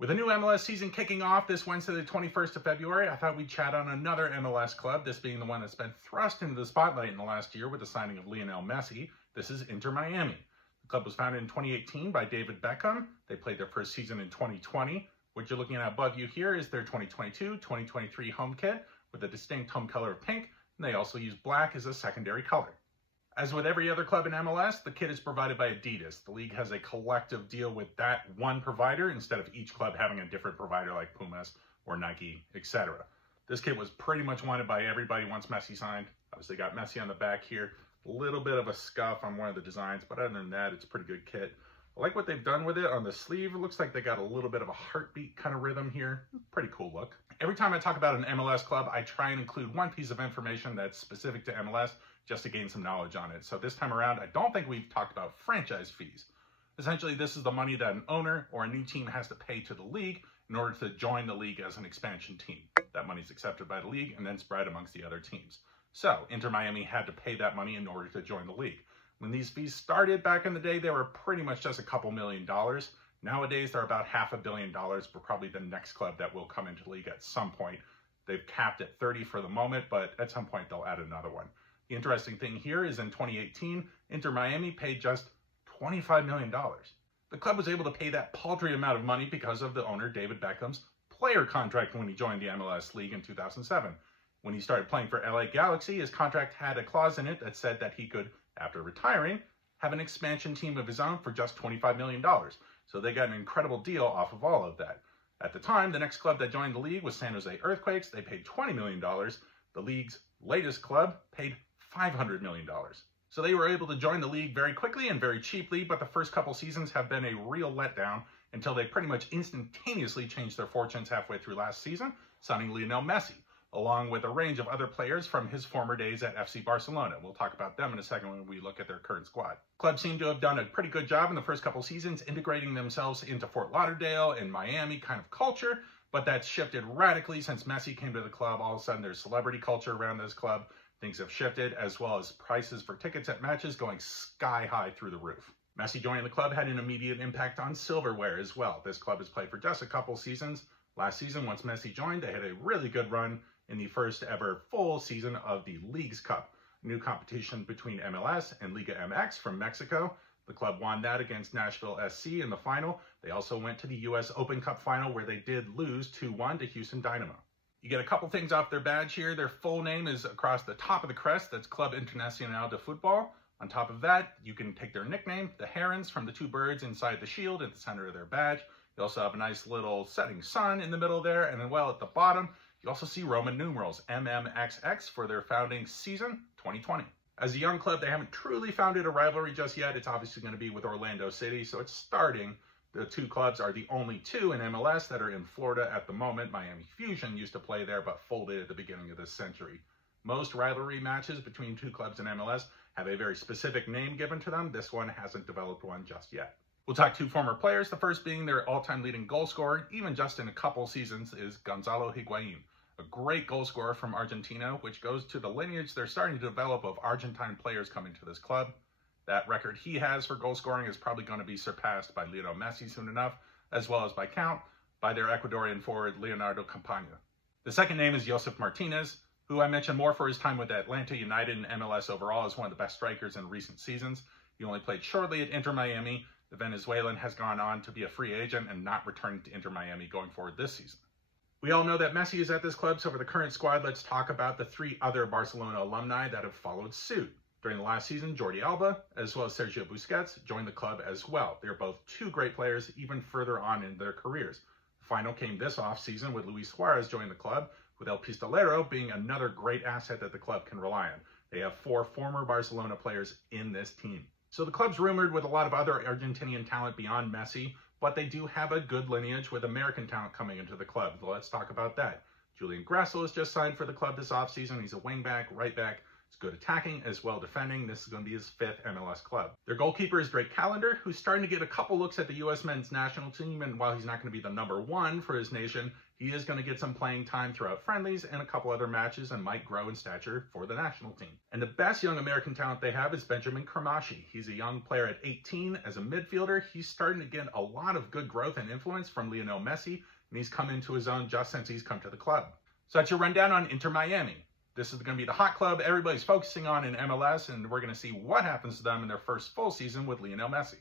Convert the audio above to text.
With a new MLS season kicking off this Wednesday, the 21st of February, I thought we'd chat on another MLS club, this being the one that's been thrust into the spotlight in the last year with the signing of Lionel Messi. This is Inter Miami. The club was founded in 2018 by David Beckham. They played their first season in 2020. What you're looking at above you here is their 2022-2023 home kit with a distinct home color of pink, and they also use black as a secondary color. As with every other club in MLS, the kit is provided by Adidas. The league has a collective deal with that one provider instead of each club having a different provider like Pumas or Nike, etc. This kit was pretty much wanted by everybody once Messi signed. Obviously got Messi on the back here. A little bit of a scuff on one of the designs, but other than that, it's a pretty good kit. I like what they've done with it on the sleeve. It looks like they got a little bit of a heartbeat kind of rhythm here. Pretty cool look. Every time I talk about an MLS club, I try and include one piece of information that's specific to MLS just to gain some knowledge on it. So this time around, I don't think we've talked about franchise fees. Essentially, this is the money that an owner or a new team has to pay to the league in order to join the league as an expansion team. That money is accepted by the league and then spread amongst the other teams. So Inter Miami had to pay that money in order to join the league. When these fees started back in the day, they were pretty much just a couple $1 million. Nowadays, they're about $500 million for probably the next club that will come into the league at some point. They've capped at 30 for the moment, but at some point they'll add another one. The interesting thing here is in 2018, Inter Miami paid just $25 million. The club was able to pay that paltry amount of money because of the owner, David Beckham's player contract when he joined the MLS League in 2007. When he started playing for LA Galaxy, his contract had a clause in it that said that he could, after retiring, have an expansion team of his own for just $25 million. So they got an incredible deal off of all of that. At the time, the next club that joined the league was San Jose Earthquakes. They paid $20 million. The league's latest club paid $500 million. So they were able to join the league very quickly and very cheaply, but the first couple seasons have been a real letdown until they pretty much instantaneously changed their fortunes halfway through last season, signing Lionel Messi, along with a range of other players from his former days at FC Barcelona. We'll talk about them in a second when we look at their current squad. Clubs seem to have done a pretty good job in the first couple seasons integrating themselves into Fort Lauderdale and Miami kind of culture, but that's shifted radically since Messi came to the club. All of a sudden, there's celebrity culture around this club. Things have shifted, as well as prices for tickets at matches going sky high through the roof. Messi joining the club had an immediate impact on silverware as well. This club has played for just a couple seasons. Last season, once Messi joined, they had a really good run in the first ever full season of the Leagues Cup, a new competition between MLS and Liga MX from Mexico. The club won that against Nashville SC in the final. They also went to the US Open Cup final where they did lose 2-1 to Houston Dynamo. You get a couple things off their badge here. Their full name is across the top of the crest. That's Club Internacional de Football. On top of that, you can take their nickname, the herons, from the two birds inside the shield at the center of their badge. You also have a nice little setting sun in the middle there. And then, well, at the bottom, you also see Roman numerals, MMXX, for their founding season, 2020. As a young club, they haven't truly founded a rivalry just yet. It's obviously going to be with Orlando City, so it's starting. The two clubs are the only two in MLS that are in Florida at the moment. Miami Fusion used to play there, but folded at the beginning of this century. Most rivalry matches between two clubs in MLS have a very specific name given to them. This one hasn't developed one just yet. We'll talk two former players, the first being their all-time leading goal scorer, even just in a couple seasons, is Gonzalo Higuain, a great goal scorer from Argentina, which goes to the lineage they're starting to develop of Argentine players coming to this club. That record he has for goal scoring is probably going to be surpassed by Lionel Messi soon enough, as well as by count by their Ecuadorian forward Leonardo Campana. The second name is Josef Martinez, who I mentioned more for his time with Atlanta United and MLS overall as one of the best strikers in recent seasons. He only played shortly at Inter Miami. The Venezuelan has gone on to be a free agent and not returning to Inter Miami going forward this season. We all know that Messi is at this club, so for the current squad, let's talk about the three other Barcelona alumni that have followed suit. During the last season, Jordi Alba, as well as Sergio Busquets, joined the club as well. They're both two great players, even further on in their careers. The final came this offseason with Luis Suarez joining the club, with El Pistolero being another great asset that the club can rely on. They have four former Barcelona players in this team. So the club's rumored with a lot of other Argentinian talent beyond Messi, but they do have a good lineage with American talent coming into the club. So let's talk about that. Julian Gressel has just signed for the club this offseason. He's a wingback, right back. He's good attacking as well defending. This is going to be his 5th MLS club. Their goalkeeper is Drake Callender, who's starting to get a couple looks at the U.S. men's national team, and while he's not going to be the #1 for his nation, he is going to get some playing time throughout friendlies and a couple other matches and might grow in stature for the national team. And the best young American talent they have is Benjamin Kramashi. He's a young player at 18 as a midfielder. He's starting to get a lot of good growth and influence from Lionel Messi, and he's come into his own just since he's come to the club. So that's your rundown on Inter Miami. This is going to be the hot club everybody's focusing on in MLS, and we're going to see what happens to them in their first full season with Lionel Messi.